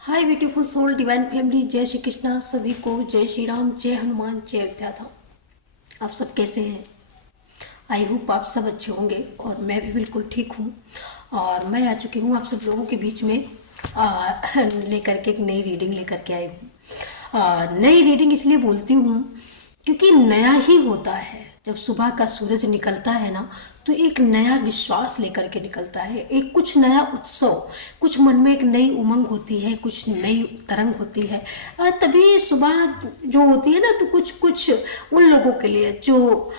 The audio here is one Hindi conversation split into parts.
हाय ब्यूटीफुल सोल डिवाइन फैमिली, जय श्री कृष्णा सभी को। जय श्री राम, जय हनुमान, जय विद्याधाम। आप सब कैसे हैं? आई होप आप सब अच्छे होंगे और मैं भी बिल्कुल ठीक हूँ। और मैं आ चुकी हूँ आप सब लोगों के बीच में लेकर के एक नई रीडिंग लेकर के आई हूँ। नई रीडिंग इसलिए बोलती हूँ क्योंकि नया ही होता है। जब सुबह का सूरज निकलता है ना, तो एक नया विश्वास लेकर के निकलता है, एक कुछ नया उत्सव, कुछ मन में एक नई उमंग होती है, कुछ नई तरंग होती है। तभी सुबह जो होती है ना, तो कुछ कुछ उन लोगों के लिए जो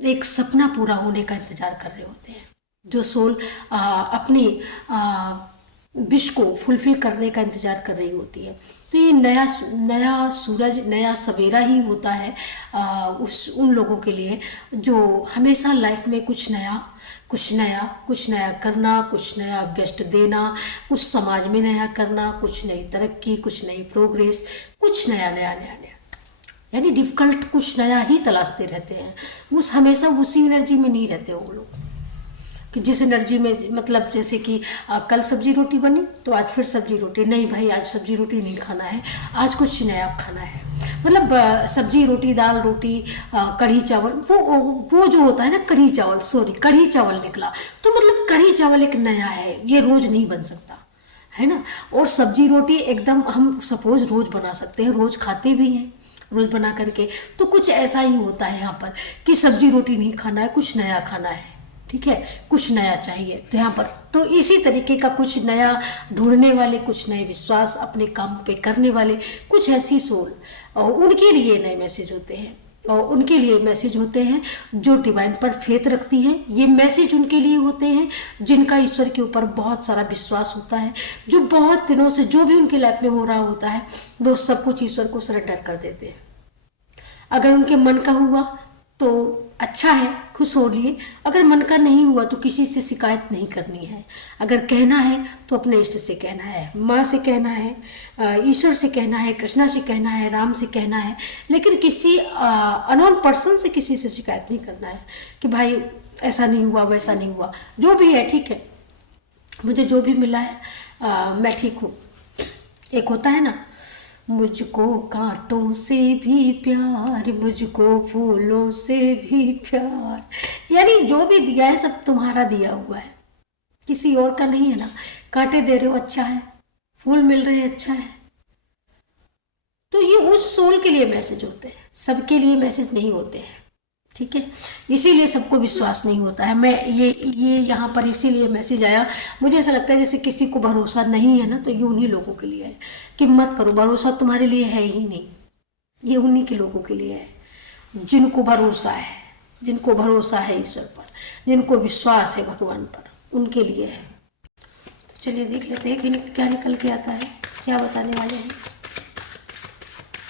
एक सपना पूरा होने का इंतजार कर रहे होते हैं, जो सोल अपनी विश को फुलफिल करने का इंतजार कर रही होती है। तो ये नया नया सूरज, नया सवेरा ही होता है उन लोगों के लिए जो हमेशा लाइफ में कुछ नया कुछ नया करना, कुछ नया बेस्ट देना, कुछ समाज में नया करना, कुछ नई तरक्की, कुछ नई प्रोग्रेस, कुछ नया नया नया नया, यानी डिफ़िकल्ट कुछ नया ही तलाशते रहते हैं। उस हमेशा उसी एनर्जी में नहीं रहते वो लोग कि जिस एनर्जी में, मतलब जैसे कि कल सब्जी रोटी बनी तो आज फिर सब्जी रोटी नहीं, भाई आज सब्जी रोटी नहीं खाना है, आज कुछ नया खाना है। मतलब सब्जी रोटी, दाल रोटी, कढ़ी चावल, वो जो होता है ना, कढ़ी चावल निकला तो मतलब कढ़ी चावल एक नया है, ये रोज नहीं बन सकता है ना। और सब्जी रोटी एकदम हम सपोज रोज बना सकते हैं, रोज खाते भी हैं, रोज बना करके। तो कुछ ऐसा ही होता है यहाँ पर कि सब्जी रोटी नहीं खाना है, कुछ नया खाना है, ठीक है, कुछ नया चाहिए। तो यहाँ पर तो इसी तरीके का कुछ नया ढूंढने वाले, कुछ नए विश्वास अपने काम पे करने वाले, कुछ ऐसी सोल, और उनके लिए नए मैसेज होते हैं, और उनके लिए मैसेज होते हैं जो डिवाइन पर फेथ रखती हैं। ये मैसेज उनके लिए होते हैं जिनका ईश्वर के ऊपर बहुत सारा विश्वास होता है, जो बहुत दिनों से जो भी उनकी लाइफ में हो रहा होता है वो सब कुछ ईश्वर को सरेंडर कर देते हैं। अगर उनके मन का हुआ तो अच्छा है, खुश हो लिए। अगर मन का नहीं हुआ तो किसी से शिकायत नहीं करनी है। अगर कहना है तो अपने इष्ट से कहना है, माँ से कहना है, ईश्वर से कहना है, कृष्णा से कहना है, राम से कहना है। लेकिन किसी अननोन पर्सन से किसी से शिकायत नहीं करना है कि भाई ऐसा नहीं हुआ, वैसा नहीं हुआ। जो भी है ठीक है, मुझे जो भी मिला है मैं ठीक हूँ। एक होता है ना, मुझको कांटों से भी प्यार, मुझको फूलों से भी प्यार, यानी जो भी दिया है सब तुम्हारा दिया हुआ है, किसी और का नहीं है ना। कांटे दे रहे हो अच्छा है, फूल मिल रहे हैं अच्छा है। तो ये उस सोल के लिए मैसेज होते हैं, सबके लिए मैसेज नहीं होते हैं, ठीक है। इसीलिए सबको विश्वास नहीं होता है। मैं ये यहाँ पर इसीलिए मैसेज आया, मुझे ऐसा लगता है जैसे किसी को भरोसा नहीं है ना, तो ये उन्हीं लोगों के लिए है कि मत करो, भरोसा तुम्हारे लिए है ही नहीं। ये उन्हीं के लोगों के लिए है जिनको भरोसा है, जिनको भरोसा है ईश्वर पर, जिनको विश्वास है भगवान पर, उनके लिए है। तो चलिए देख लेते हैं कि क्या निकल के आता है, क्या बताने वाले हैं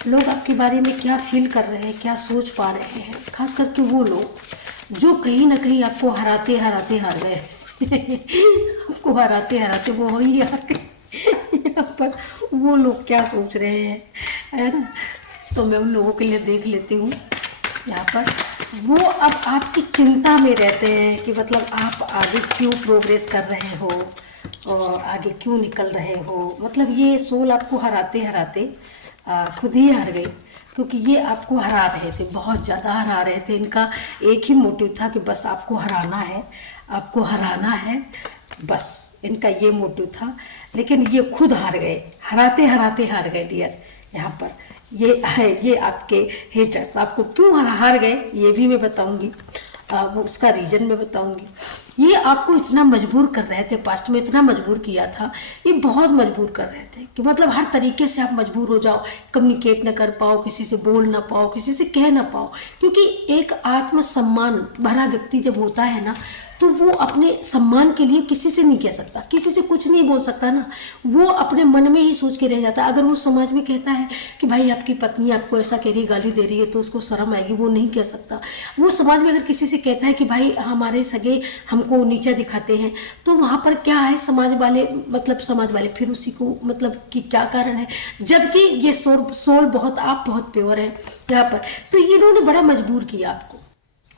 लोग आपके बारे में, क्या फील कर रहे हैं, क्या सोच पा रहे हैं। खास करके वो लोग जो कहीं ना कहीं आपको हराते हराते हार गए आपको हराते हराते वो हो ही हार गए यहाँ पर वो लोग क्या सोच रहे हैं, है ना। तो मैं उन लोगों के लिए देख लेती हूँ यहाँ पर। वो अब आपकी चिंता में रहते हैं कि मतलब आप आगे क्यों प्रोग्रेस कर रहे हो और आगे क्यों निकल रहे हो। मतलब ये सोल आपको हराते हराते खुद ही हार गई, क्योंकि ये आपको हरा रहे थे, बहुत ज़्यादा हरा रहे थे। इनका एक ही मोटिव था कि बस आपको हराना है, आपको हराना है, बस इनका ये मोटिव था। लेकिन ये खुद हार गए, हराते हराते हार गए डियर। यहाँ पर ये है, ये आपके हेटर्स आपको क्यों हार गए ये भी मैं बताऊँगी, वो उसका रीजन मैं बताऊंगी। ये आपको इतना मजबूर कर रहे थे, पास्ट में इतना मजबूर किया था, ये बहुत मजबूर कर रहे थे कि मतलब हर तरीके से आप मजबूर हो जाओ, कम्युनिकेट ना कर पाओ, किसी से बोल ना पाओ, किसी से कह ना पाओ। क्योंकि एक आत्मसम्मान भरा व्यक्ति जब होता है ना, तो वो अपने सम्मान के लिए किसी से नहीं कह सकता, किसी से कुछ नहीं बोल सकता ना। वो अपने मन में ही सोच के रह जाता है। अगर वो समाज में कहता है कि भाई आपकी पत्नी आपको ऐसा कह रही, गाली दे रही है, तो उसको शर्म आएगी, वो नहीं कह सकता। वो समाज में अगर किसी से कहता है कि भाई हमारे सगे हमको नीचा दिखाते हैं, तो वहाँ पर क्या है, समाज वाले फिर उसी को मतलब कि क्या कारण है, जबकि ये सोल बहुत, आप बहुत प्योर है यहाँ पर। तो इन्होंने बड़ा मजबूर किया आपको,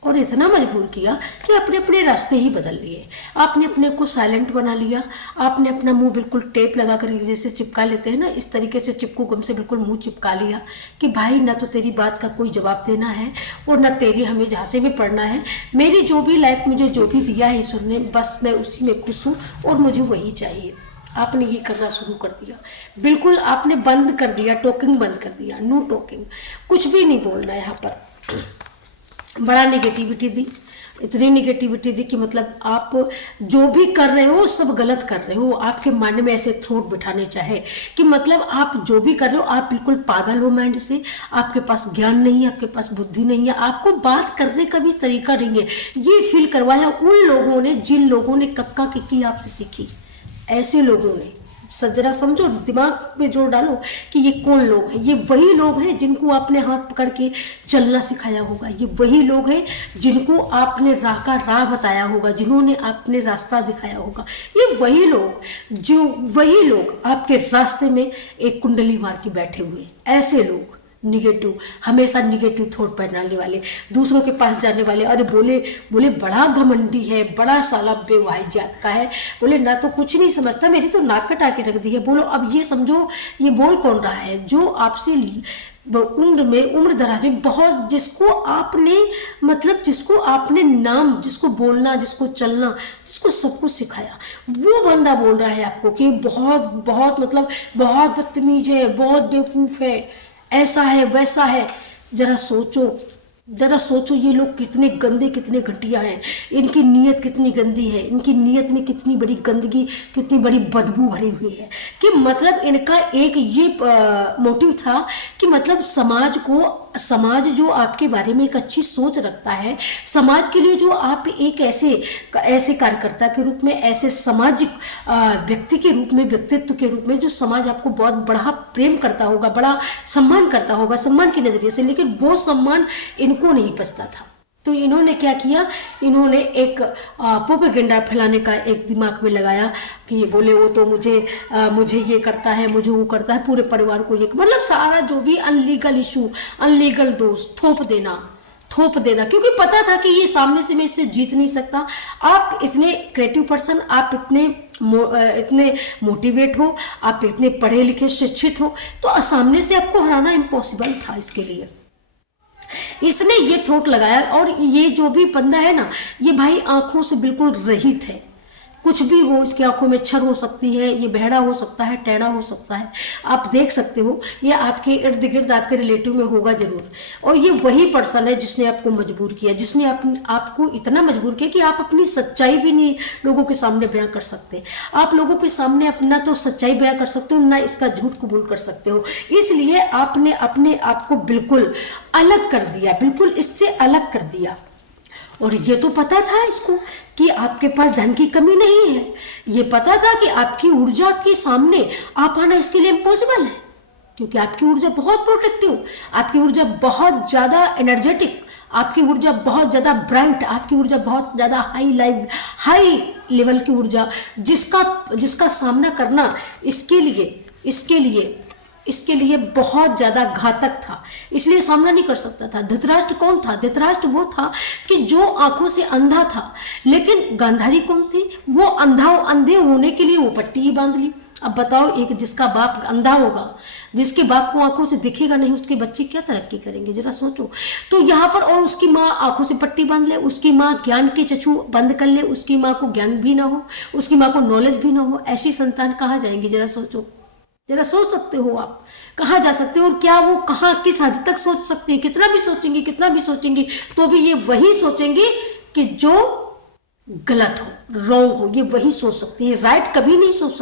और इतना मजबूर किया कि अपने अपने रास्ते ही बदल लिए। आपने अपने को साइलेंट बना लिया, आपने अपना मुंह बिल्कुल टेप लगा कर जैसे चिपका लेते हैं ना, इस तरीके से चिपकू गम से बिल्कुल मुंह चिपका लिया कि भाई ना तो तेरी बात का कोई जवाब देना है और ना तेरी हमें झांसे में पड़ना है। मेरी जो भी लाइफ मुझे जो भी दिया है ईश्वर ने, बस मैं उसी में खुश हूँ और मुझे वही चाहिए। आपने ये करना शुरू कर दिया, बिल्कुल आपने बंद कर दिया, टॉकिंग बंद कर दिया, नो टॉकिंग, कुछ भी नहीं बोलना है यहाँ पर। बड़ा नेगेटिविटी दी, इतनी नेगेटिविटी दी कि मतलब आप जो भी कर रहे हो सब गलत कर रहे हो। आपके माइंड में ऐसे थॉट बिठाने चाहे कि मतलब आप जो भी कर रहे हो आप बिल्कुल पागल हो माइंड से, आपके पास ज्ञान नहीं है, आपके पास बुद्धि नहीं है, आपको बात करने का भी तरीका नहीं है। ये फील करवाया उन लोगों ने जिन लोगों ने कक्का किक्की आपसे सीखी। ऐसे लोगों ने जरा समझो, दिमाग में जोर डालो कि ये कौन लोग हैं। ये वही लोग हैं जिनको आपने हाथ पकड़ के चलना सिखाया होगा, ये वही लोग हैं जिनको आपने राह का राह बताया होगा, जिन्होंने आपने रास्ता दिखाया होगा। ये वही लोग आपके रास्ते में एक कुंडली मार के बैठे हुए। ऐसे लोग निगेटिव, हमेशा निगेटिव थॉट बनाने वाले, दूसरों के पास जाने वाले। अरे बोले बड़ा घमंडी है, बड़ा साला बेवाहिजात का है, बोले ना तो कुछ नहीं समझता, मेरी तो नाक कटा के रख दी है। बोलो अब ये समझो ये बोल कौन रहा है? जो आपसे उम्र दराज में बहुत, जिसको आपने नाम, जिसको बोलना, जिसको चलना, जिसको सब कुछ सिखाया, वो बंदा बोल रहा है आपको कि बहुत मतलब बहुत बदतमीज है, बहुत बेवकूफ़ है, ऐसा है वैसा है। जरा सोचो ये लोग कितने गंदे, कितने घटिया हैं, इनकी नीयत कितनी गंदी है, इनकी नीयत में कितनी बड़ी गंदगी, कितनी बड़ी बदबू भरी हुई है। कि मतलब इनका एक ये मोटिव था कि मतलब समाज जो आपके बारे में एक अच्छी सोच रखता है, समाज के लिए जो आप एक ऐसे कार्यकर्ता के रूप में, ऐसे सामाजिक व्यक्ति के रूप में, व्यक्तित्व के रूप में, जो समाज आपको बहुत बड़ा प्रेम करता होगा, बड़ा सम्मान करता होगा, सम्मान के नजरिए से, लेकिन वो सम्मान इनको नहीं पचता था। तो इन्होंने क्या किया, इन्होंने एक प्रोपेगेंडा फैलाने का एक दिमाग में लगाया कि बोले वो तो मुझे ये करता है, मुझे वो करता है, पूरे परिवार को ये, मतलब सारा जो भी अनलीगल इशू, अनलीगल दोष थोप देना, क्योंकि पता था कि ये सामने से मैं इससे जीत नहीं सकता। आप इतने क्रिएटिव पर्सन, आप इतने मोटिवेट हो, आप इतने पढ़े लिखे शिक्षित हो, तो सामने से आपको हराना इम्पॉसिबल था। इसके लिए इसने ये थोट लगाया। और ये जो भी बंदा है ना, ये भाई आंखों से बिल्कुल रहित है, कुछ भी हो, इसकी आंखों में छर हो सकती है, ये बहरा हो सकता है, टेढ़ा हो सकता है, आप देख सकते हो, ये आपके इर्द गिर्द आपके रिलेटिव में होगा जरूर। और ये वही पर्सन है जिसने आपको मजबूर किया, जिसने आपको इतना मजबूर किया कि आप अपनी सच्चाई भी नहीं लोगों के सामने बयां कर सकते। आप लोगों के सामने अपना तो सच्चाई बयां कर सकते हो, ना इसका झूठ कबूल कर सकते हो। इसलिए आपने अपने आप को बिल्कुल अलग कर दिया, बिल्कुल इससे अलग कर दिया। और ये तो पता था इसको कि आपके पास धन की कमी नहीं है, ये पता था कि आपकी ऊर्जा के सामने आ पाना इसके लिए इम्पॉसिबल है, क्योंकि आपकी ऊर्जा बहुत प्रोटेक्टिव, आपकी ऊर्जा बहुत ज़्यादा एनर्जेटिक, आपकी ऊर्जा बहुत ज़्यादा ब्राइट, आपकी ऊर्जा बहुत ज़्यादा हाई लेवल की ऊर्जा, जिसका सामना करना इसके लिए बहुत ज़्यादा घातक था, इसलिए सामना नहीं कर सकता था। धृतराष्ट्र कौन था? धृतराष्ट्र वो था कि जो आंखों से अंधा था, लेकिन गांधारी कौन थी? वो अंधे होने के लिए वो पट्टी ही बांध ली। अब बताओ, एक जिसका बाप अंधा होगा, जिसके बाप को आंखों से दिखेगा नहीं, उसके बच्चे क्या तरक्की करेंगे? जरा सोचो। तो यहाँ पर, और उसकी माँ आंखों से पट्टी बांध ले, उसकी माँ ज्ञान के चक्षु बंद कर ले, उसकी माँ को ज्ञान भी ना हो, उसकी माँ को नॉलेज भी ना हो, ऐसी संतान कहाँ जाएंगी? जरा सोचो, जरा सोच सकते हो आप कहाँ जा सकते हो? और क्या वो कहाँ किस हद तक सोच सकते हैं? कितना भी सोचेंगी तो भी ये वही सोचेंगे कि जो गलत हो, रॉन्ग हो, ये वही सोच सकती है। राइट कभी नहीं सोच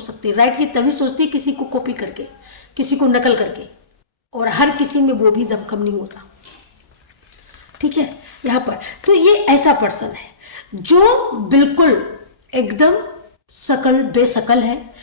सकती। राइट की तभी सोचती है किसी को कॉपी करके, किसी को नकल करके, और हर किसी में वो भी दमखम नहीं होता। ठीक है, यहाँ पर तो ये ऐसा पर्सन है जो बिल्कुल एकदम बेशकल है,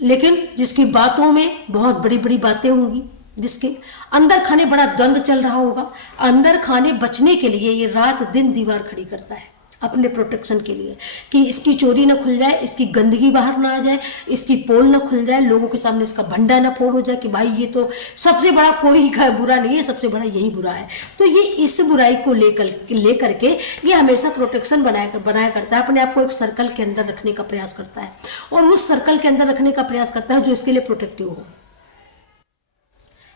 लेकिन जिसकी बातों में बहुत बड़ी बड़ी बातें होंगी, जिसके अंदर खाने बड़ा द्वंद्व चल रहा होगा। अंदर खाने बचने के लिए ये रात दिन दीवार खड़ी करता है, अपने प्रोटेक्शन के लिए, कि इसकी चोरी ना खुल जाए, इसकी गंदगी बाहर ना आ जाए, इसकी पोल ना खुल जाए, लोगों के सामने इसका भंडा ना फोड़ हो जाए कि भाई ये तो सबसे बड़ा कोई का बुरा नहीं है, सबसे बड़ा यही बुरा है। तो ये इस बुराई को लेकर के ये हमेशा प्रोटेक्शन बनाया करता है, अपने आप को एक सर्कल के अंदर रखने का प्रयास करता है, और उस सर्कल के अंदर रखने का प्रयास करता है जो इसके लिए प्रोटेक्टिव हो।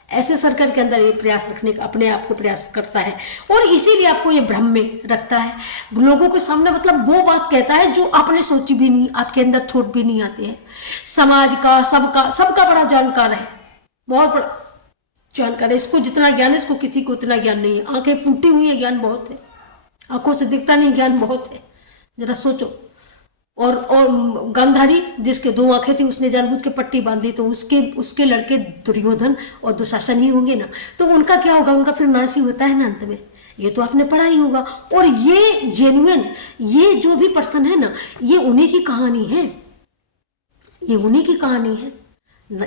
ऐसे सर्कल के अंदर ये प्रयास रखने का अपने आप को प्रयास करता है, और इसीलिए आपको ये भ्रम में रखता है, लोगों के सामने मतलब वो बात कहता है जो आपने सोची भी नहीं, आपके अंदर थॉट भी नहीं आते हैं। समाज का सबका बड़ा जानकार है, बहुत बड़ा जानकार है। इसको जितना ज्ञान है, इसको किसी को उतना ज्ञान नहीं है। आंखें फूटी हुई है, ज्ञान बहुत है। आंखों से दिखता नहीं, ज्ञान बहुत है। जरा सोचो। और गांधारी जिसके 2 आंखें थी, उसने जानबूझ के पट्टी बांध ली, तो उसके लड़के दुर्योधन और दुशासन ही होंगे ना, तो उनका क्या होगा? उनका फिर नाश ही होता है ना अंत में। ये तो आपने पढ़ा ही होगा। और ये जेन्युइन, ये जो भी पर्सन है ना, ये उन्हीं की कहानी है, ये उन्हीं की कहानी है।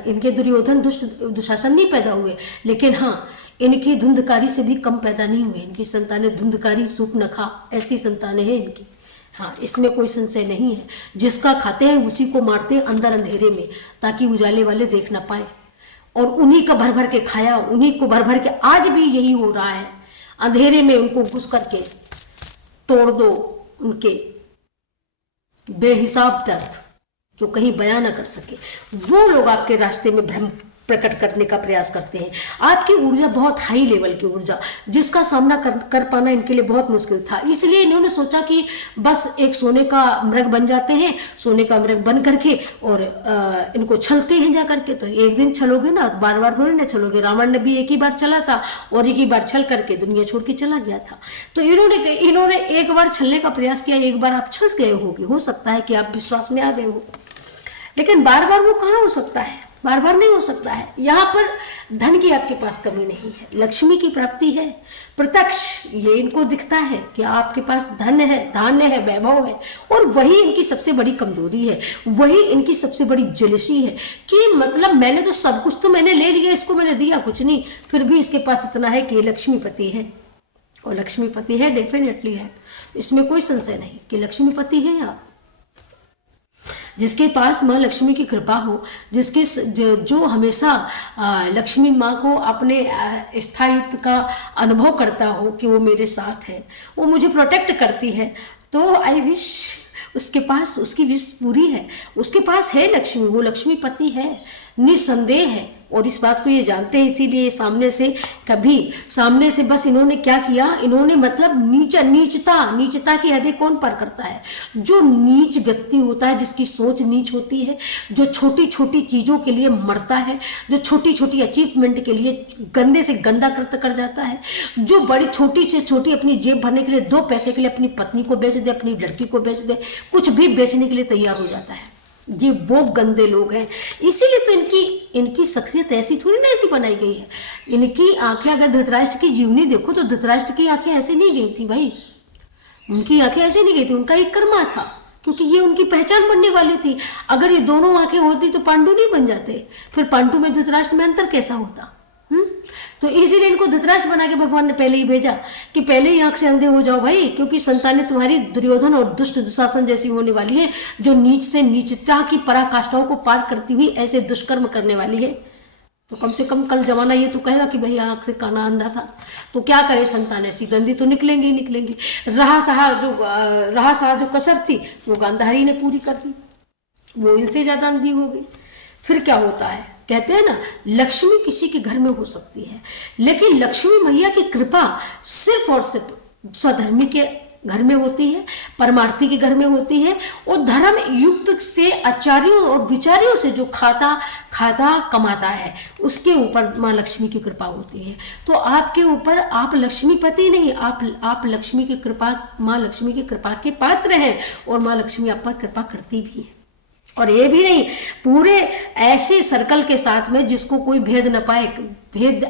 इनके दुर्योधन दुशासन नहीं पैदा हुए, लेकिन हाँ, इनकी धुंधकारी से भी कम पैदा नहीं हुए। इनकी संतानें धुंधकारी, सूपनखा, ऐसी संतानें हैं इनकी। हाँ, इसमें कोई संशय नहीं है। जिसका खाते हैं उसी को मारते हैं अंदर अंधेरे में, ताकि उजाले वाले देख ना पाए। और उन्हीं का भर भर के खाया, उन्हीं को भर भर के आज भी यही हो रहा है। अंधेरे में उनको घुस करके तोड़ दो उनके बेहिसाब दर्द, जो कहीं बयां ना कर सके। वो लोग आपके रास्ते में भ्रम प्रकट करने का प्रयास करते हैं। आपकी ऊर्जा बहुत हाई लेवल की ऊर्जा, जिसका सामना कर पाना इनके लिए बहुत मुश्किल था। इसलिए इन्होंने सोचा कि बस एक सोने का मृग बन जाते हैं, सोने का मृग बन करके और इनको छलते हैं जा करके। तो एक दिन छलोगे ना, बार बार थोड़ी ना छलोगे। रावण ने भी एक ही बार चला था और एक ही बार छल करके दुनिया छोड़ के चला गया था। तो इन्होंने एक बार छलने का प्रयास किया, एक बार आप छल गए होगे, हो सकता है कि आप विश्वास में आ गए हो, लेकिन बार बार वो कहाँ हो सकता है? बार बार नहीं हो सकता है। यहाँ पर धन की आपके पास कमी नहीं है, लक्ष्मी की प्राप्ति है प्रत्यक्ष। ये इनको दिखता है कि आपके पास धन है, धान्य है, वैभव है, और वही इनकी सबसे बड़ी कमजोरी है, वही इनकी सबसे बड़ी जेलसी है कि मतलब मैंने तो सब कुछ तो मैंने ले लिया, इसको मैंने दिया कुछ नहीं, फिर भी इसके पास इतना है कि लक्ष्मीपति है। और लक्ष्मीपति है, डेफिनेटली है, इसमें कोई संशय नहीं कि लक्ष्मीपति है आप। जिसके पास माँ लक्ष्मी की कृपा हो, जो हमेशा लक्ष्मी माँ को अपने स्थायित्व का अनुभव करता हो कि वो मेरे साथ है, वो मुझे प्रोटेक्ट करती है, तो आई विश उसके पास उसकी विश पूरी है। उसके पास है लक्ष्मी, वो लक्ष्मीपति है, निसंदेह है। और इस बात को ये जानते हैं, इसीलिए सामने से बस इन्होंने क्या किया, इन्होंने मतलब नीचता की हदें कौन पार करता है? जो नीच व्यक्ति होता है, जिसकी सोच नीच होती है, जो छोटी छोटी चीज़ों के लिए मरता है, जो छोटी छोटी अचीवमेंट के लिए गंदे से गंदा कृत्य कर जाता है, जो बड़ी छोटी से छोटी अपनी जेब भरने के लिए 2 पैसे के लिए अपनी पत्नी को बेच दे, अपनी लड़की को बेच दे, कुछ भी बेचने के लिए तैयार हो जाता है। ये वो गंदे लोग हैं। इसीलिए तो इनकी शख्सियत ऐसी थोड़ी ना ऐसी बनाई गई है। इनकी आंखें, अगर धृतराष्ट्र की जीवनी देखो तो धृतराष्ट्र की आंखें ऐसे नहीं गई थी भाई, उनकी आंखें ऐसे नहीं गई थी, उनका एक कर्मा था, क्योंकि ये उनकी पहचान बनने वाली थी। अगर ये दोनों आंखें होती तो पांडु नहीं बन जाते, फिर पांडु में धृतराष्ट्र में अंतर कैसा होता? तो इसीलिए इनको धृतराष्ट्र बना के भगवान ने पहले ही भेजा कि पहले ही आंख से अंधे हो जाओ भाई, क्योंकि संतानें तुम्हारी दुर्योधन और दुष्ट दुशासन जैसी होने वाली है, जो नीच से नीचता की पराकाष्ठाओं को पार करती हुई ऐसे दुष्कर्म करने वाली है। तो कम से कम कल जमाना ये तो कहेगा कि भाई आंख से काना अंधा था, तो क्या करे, संतान ऐसी गंदी तो निकलेंगी ही निकलेंगी। रहा सहा जो कसर थी वो गांधारी ने पूरी कर दी, वो इनसे ज्यादा अंधी हो गई। फिर क्या होता है, कहते हैं ना, लक्ष्मी किसी के घर में हो सकती है, लेकिन लक्ष्मी मैया की कृपा सिर्फ और सिर्फ स्वधर्मी के घर में होती है, परमार्थी के घर में होती है। और धर्म युक्त से आचार्यों और विचारियों से जो खाता कमाता है, उसके ऊपर माँ लक्ष्मी की कृपा होती है। तो आपके ऊपर, आप लक्ष्मीपति नहीं, आप लक्ष्मी की कृपा, माँ लक्ष्मी की कृपा के पात्र हैं, और माँ लक्ष्मी आप पर कृपा करती भी है। और ये भी नहीं, पूरे ऐसे सर्कल के साथ में जिसको कोई भेद न पाए,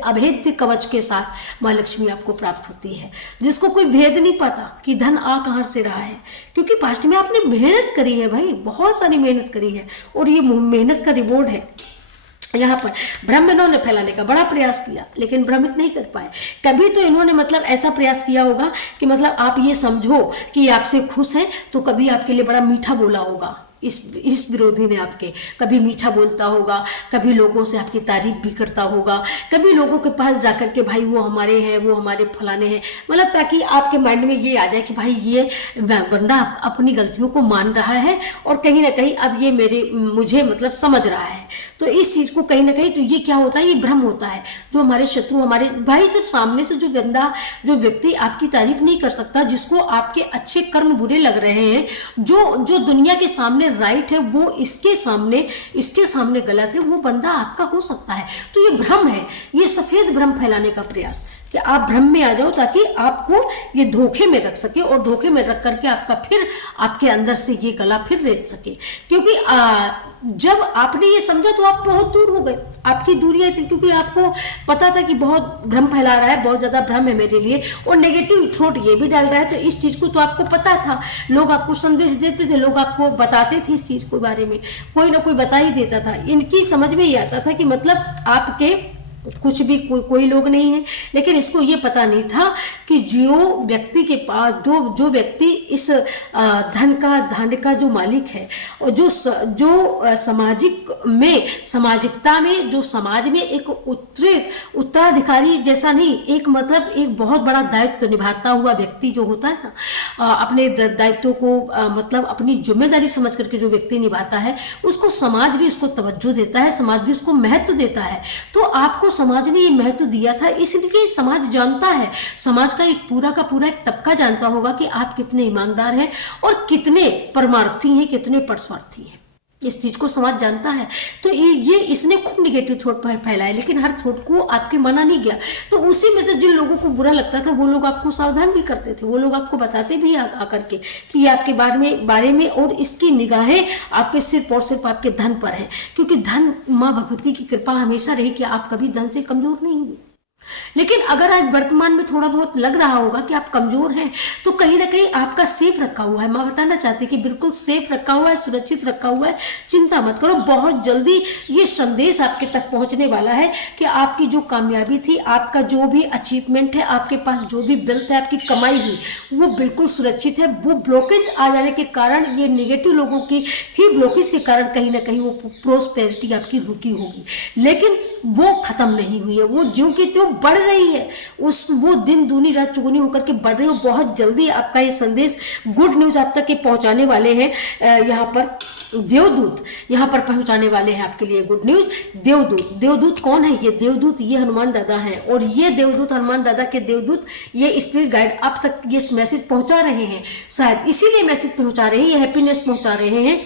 अभेद्य कवच के साथ माँ लक्ष्मी आपको प्राप्त होती है, जिसको कोई भेद नहीं पाता कि धन आ कहाँ से रहा है, क्योंकि पास्ट में आपने मेहनत करी है भाई, बहुत सारी मेहनत करी है, और ये मेहनत का रिवॉर्ड है। यहाँ पर भ्रम इन्होंने फैलाने का बड़ा प्रयास किया, लेकिन भ्रमित नहीं कर पाए। कभी तो इन्होंने मतलब ऐसा प्रयास किया होगा कि मतलब आप ये समझो कि आपसे खुश है, तो कभी आपके लिए बड़ा मीठा बोला होगा। इस विरोधी ने आपके कभी मीठा बोलता होगा, कभी लोगों से आपकी तारीफ भी करता होगा, कभी लोगों के पास जाकर के भाई वो हमारे हैं, वो हमारे फलाने हैं, मतलब ताकि आपके माइंड में ये आ जाए कि भाई ये बंदा अपनी गलतियों को मान रहा है और कहीं ना कहीं अब ये मुझे मतलब समझ रहा है। तो इस चीज़ को कहीं ना कहीं तो ये क्या होता है, ये भ्रम होता है। जो हमारे शत्रु हमारे भाई, जब सामने से जो बंदा जो व्यक्ति आपकी तारीफ नहीं कर सकता, जिसको आपके अच्छे कर्म बुरे लग रहे हैं, जो दुनिया के सामने राइट है वो इसके सामने गलत है, वो बंदा आपका हो सकता है। तो ये भ्रम है, ये सफेद भ्रम फैलाने का प्रयास कि आप भ्रम में आ जाओ ताकि आपको ये धोखे में रख सके और धोखे में रख करके आपका फिर आपके अंदर से ये गला फिर रेत सके। क्योंकि जब आपने ये समझा तो आप बहुत दूर हो गए, आपकी दूरियां थी, क्योंकि आपको पता था कि बहुत भ्रम फैला रहा है, बहुत ज्यादा भ्रम है मेरे लिए और नेगेटिव थॉट ये भी डाल रहा है। तो इस चीज को तो आपको पता था, लोग आपको संदेश देते थे, लोग आपको बताते थे इस चीज के बारे में, कोई ना कोई बता ही देता था। इनकी समझ में ये आता था कि मतलब आपके कुछ भी कोई लोग नहीं है, लेकिन इसको ये पता नहीं था कि जो व्यक्ति के पास जो व्यक्ति इस धन का जो मालिक है और जो सामाजिकता में जो समाज में एक उत्तराधिकारी जैसा नहीं, एक मतलब एक बहुत बड़ा दायित्व निभाता हुआ व्यक्ति जो होता है ना, अपने दायित्व को मतलब अपनी जिम्मेदारी समझ करके जो व्यक्ति निभाता है, उसको समाज भी उसको तवज्जो देता है, समाज भी उसको महत्व देता है। तो आपको समाज ने ये महत्व दिया था, इसलिए समाज जानता है, समाज का पूरा एक तबका जानता होगा कि आप कितने ईमानदार हैं और कितने परमार्थी हैं, कितने परस्वार्थी हैं। इस चीज को समाज जानता है। तो ये इसने खूब निगेटिव थॉट फैलाए, लेकिन हर थॉट को आपके माना नहीं गया। तो उसी में से जिन लोगों को बुरा लगता था वो लोग आपको सावधान भी करते थे, वो लोग आपको बताते भी आकर के कि ये आपके बारे में और इसकी निगाहें आपके सिर्फ और सिर्फ आपके धन पर है, क्योंकि धन माँ भगवती की कृपा हमेशा रही कि आप कभी धन से कमजोर नहीं हुए। लेकिन अगर आज वर्तमान में थोड़ा बहुत लग रहा होगा कि आप कमजोर हैं, तो कहीं ना कहीं आपका सेफ रखा हुआ है। मैं बताना चाहती कि बिल्कुल सेफ रखा हुआ है, सुरक्षित रखा हुआ है, चिंता मत करो। बहुत जल्दी ये संदेश आपके तक पहुंचने वाला है कि आपकी जो कामयाबी थी, आपका जो भी अचीवमेंट है, आपके पास जो भी वेल्थ है, आपकी कमाई हुई, वो बिल्कुल सुरक्षित है। वो ब्लॉकेज आ जाने के कारण, ये नेगेटिव लोगों की ही ब्लॉकेज के कारण कहीं ना कहीं वो प्रोस्पेरिटी आपकी रुकी होगी, लेकिन वो खत्म नहीं हुई है, वो ज्यों की त्यों बढ़ रही है। वो दिन दूनी रात चौगुनी होकर के बढ़ रही है। बहुत जल्दी आपका ये संदेश गुड न्यूज आप तक के पहुंचाने वाले हैं। यहाँ पर देवदूत यहाँ पर पहुंचाने वाले हैं आपके लिए गुड न्यूज। देवदूत कौन है? ये देवदूत ये हनुमान दादा हैं, और ये देवदूत हनुमान दादा के देवदूत ये स्पिरिट गाइड आप तक ये मैसेज पहुंचा रहे हैं, शायद इसीलिए मैसेज पहुंचा रहे हैं, ये हैप्पीनेस पहुंचा रहे हैं।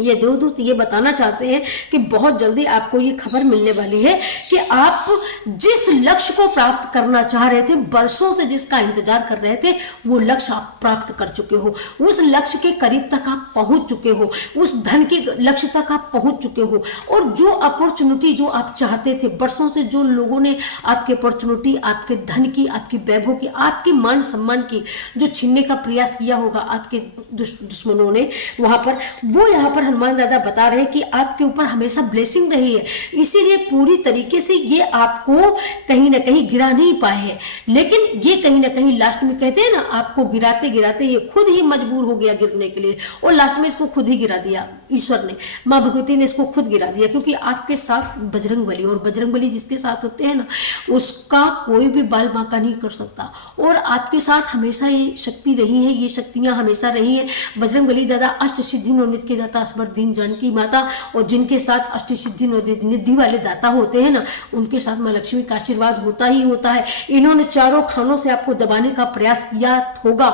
ये देवदूत ये बताना चाहते हैं कि बहुत जल्दी आपको ये खबर मिलने वाली है कि आप जिस लक्ष्य को प्राप्त करना चाह रहे थे, वर्षों से जिसका इंतजार कर रहे थे, वो लक्ष्य आप प्राप्त कर चुके हो। उस लक्ष्य के करीब तक आप पहुंच चुके हो, उस धन के लक्ष्य तक आप पहुंच चुके हो। और जो अपॉर्चुनिटी जो आप चाहते थे, वर्षों से जो लोगों ने आपके अपॉर्चुनिटी, आपके धन की, आपकी वैभव की, आपकी मान सम्मान की जो छीनने का प्रयास किया होगा आपके दुश्मनों ने, वहां पर वो यहाँ पर हनुमान दादा बता रहे हैं कि आपके ऊपर हमेशा ब्लेसिंग रही है, इसीलिए पूरी तरीके से ये आपको कहीं ना कहीं गिरा नहीं पाए हैं। लेकिन ये कहीं ना कहीं लास्ट में कहते हैं ना, आपको गिराते गिराते ये खुद ही मजबूर हो गया गिरने के लिए, और लास्ट में इसको खुद ही गिरा दिया ईश्वर ने, माँ भगवती ने इसको खुद गिरा दिया। क्योंकि आपके साथ बजरंग बली, और बजरंग बली जिसके साथ होते हैं ना, उसका कोई भी बाल बांका नहीं कर सकता। और आपके साथ हमेशा ये शक्ति रही है, ये शक्तियां हमेशा रही हैं। बजरंग बली दादा अष्ट सिद्धि नवनीत के दाता, दीन जानकी माता, और जिनके साथ अष्ट सिद्धि निधि वाले दाता होते हैं ना, उनके साथ माँ लक्ष्मी का आशीर्वाद होता ही होता है। इन्होंने चारों खानों से आपको दबाने का प्रयास किया होगा,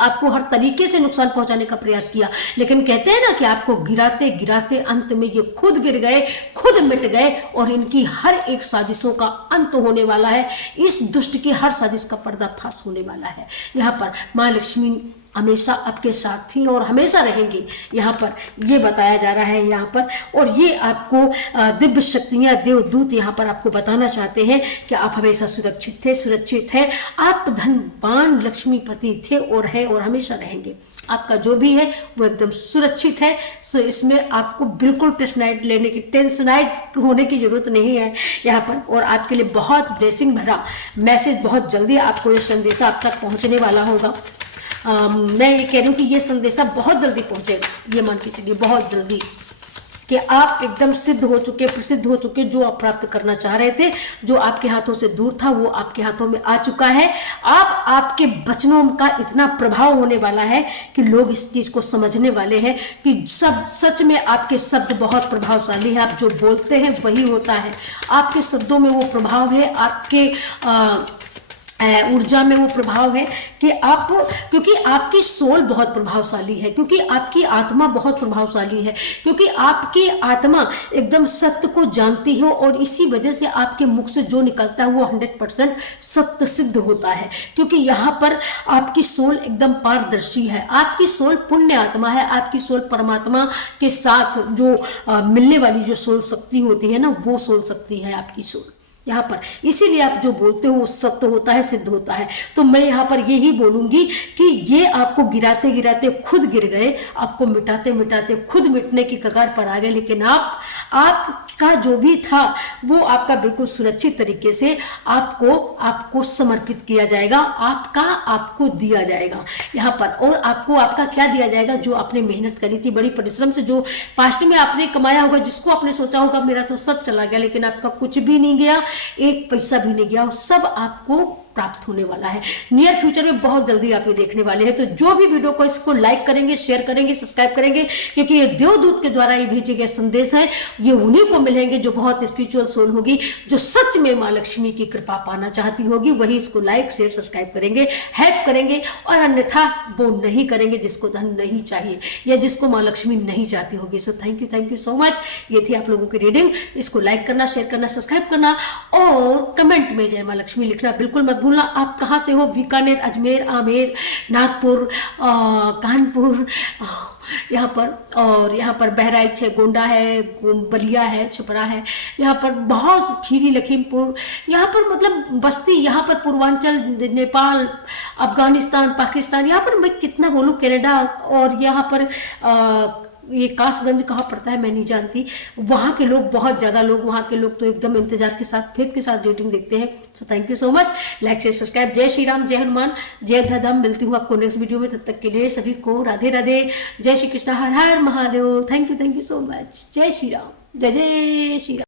आपको हर तरीके से नुकसान पहुंचाने का प्रयास किया, लेकिन कहते हैं ना कि आपको गिराते गिराते अंत में ये खुद गिर गए, खुद मिट गए, और इनकी हर एक साजिशों का अंत होने वाला है। इस दुष्ट की हर साजिश का पर्दाफाश होने वाला है। यहाँ पर माँ लक्ष्मी हमेशा आपके साथ थी और हमेशा रहेंगी, यहाँ पर ये बताया जा रहा है यहाँ पर। और ये आपको दिव्य शक्तियाँ, देवदूत यहाँ पर आपको बताना चाहते हैं कि आप हमेशा सुरक्षित हैं। आप धनवान लक्ष्मीपति थे और हैं रहे और हमेशा रहेंगे। आपका जो भी है वो एकदम सुरक्षित है। सो इसमें आपको बिल्कुल टेंशनाइट लेने की टेंशनाइट होने की जरूरत नहीं है यहाँ पर। और आपके लिए बहुत ब्लेसिंग भरा मैसेज बहुत जल्दी आपको ये संदेशा आप तक पहुँचने वाला होगा। मैं ये कह रही हूँ कि ये संदेशा बहुत जल्दी पहुँचेगा, ये मान के चलिए बहुत जल्दी, कि आप एकदम सिद्ध हो चुके, प्रसिद्ध हो चुके। जो आप प्राप्त करना चाह रहे थे, जो आपके हाथों से दूर था, वो आपके हाथों में आ चुका है। आप आपके वचनों का इतना प्रभाव होने वाला है कि लोग इस चीज को समझने वाले हैं कि सब सच में आपके शब्द बहुत प्रभावशाली है। आप जो बोलते हैं वही होता है, आपके शब्दों में वो प्रभाव है, आपके ऊर्जा में वो प्रभाव है कि आप, क्योंकि आपकी सोल बहुत प्रभावशाली है, क्योंकि आपकी आत्मा बहुत प्रभावशाली है, क्योंकि आपकी आत्मा एकदम सत्य को जानती है और इसी वजह से आपके मुख से जो निकलता है वो 100% सत्य सिद्ध होता है। क्योंकि यहाँ पर आपकी सोल एकदम पारदर्शी है, आपकी सोल पुण्य आत्मा है, आपकी सोल परमात्मा के साथ जो मिलने वाली जो सोल शक्ति होती है ना, वो सोल शक्ति है आपकी सोल यहाँ पर। इसीलिए आप जो बोलते हो वो सत्य होता है, सिद्ध होता है। तो मैं यहाँ पर यही बोलूंगी कि ये आपको गिराते गिराते खुद गिर गए, आपको मिटाते मिटाते खुद मिटने की कगार पर आ गए, लेकिन आपका जो भी था वो आपका बिल्कुल सुरक्षित तरीके से आपको समर्पित किया जाएगा, आपको दिया जाएगा यहाँ पर। और आपको आपका क्या दिया जाएगा? जो आपने मेहनत करी थी बड़ी परिश्रम से, जो पास्ट में आपने कमाया होगा, जिसको आपने सोचा होगा मेरा तो सब चला गया, लेकिन आपका कुछ भी नहीं गया, एक पैसा भी नहीं गया, सब आपको प्राप्त होने वाला है नियर फ्यूचर में। बहुत जल्दी आप ये देखने वाले हैं। तो जो भी वीडियो को इसको लाइक करेंगे, शेयर करेंगे, सब्सक्राइब करेंगे, क्योंकि ये देवदूत के द्वारा ये भेजे गए संदेश हैं, ये उन्हीं को मिलेंगे जो बहुत स्पिरिचुअल सोल होगी, जो सच में माँ लक्ष्मी की कृपा पाना चाहती होगी, वही इसको लाइक शेयर सब्सक्राइब करेंगे, हेल्प करेंगे। और अन्यथा वो नहीं करेंगे जिसको धन नहीं चाहिए या जिसको माँ लक्ष्मी नहीं चाहती होगी। So thank you so much. ये थी आप लोगों की रीडिंग। इसको लाइक करना, शेयर करना, सब्सक्राइब करना और कमेंट में जय माँ लक्ष्मी लिखना बिल्कुल मत भूलना। आप कहाँ से हो? बीकानेर, अजमेर, आमेर, नागपुर, कानपुर, यहाँ पर, और यहाँ पर बहराइच है, गोंडा है, बलिया है, छपरा है, यहाँ पर बहुत खीरी, लखीमपुर, यहाँ पर मतलब बस्ती, यहाँ पर पूर्वांचल, नेपाल, अफगानिस्तान, पाकिस्तान, यहाँ पर मैं कितना बोलूँ, कनाडा, और यहाँ पर ये कासगंज कहाँ पड़ता है मैं नहीं जानती। वहाँ के लोग, बहुत ज़्यादा लोग, वहाँ के लोग तो एकदम इंतजार के साथ, फेथ के साथ रीडिंग देखते हैं। So thank you so much. Like share subscribe. जय श्री राम, जय हनुमान, जय धर्म। मिलती हूँ आपको नेक्स्ट वीडियो में। तब तक के लिए सभी को राधे राधे, जय श्री कृष्ण, हर हर Mahadev. Thank you so much. जय श्री राम, जय जय श्री राम।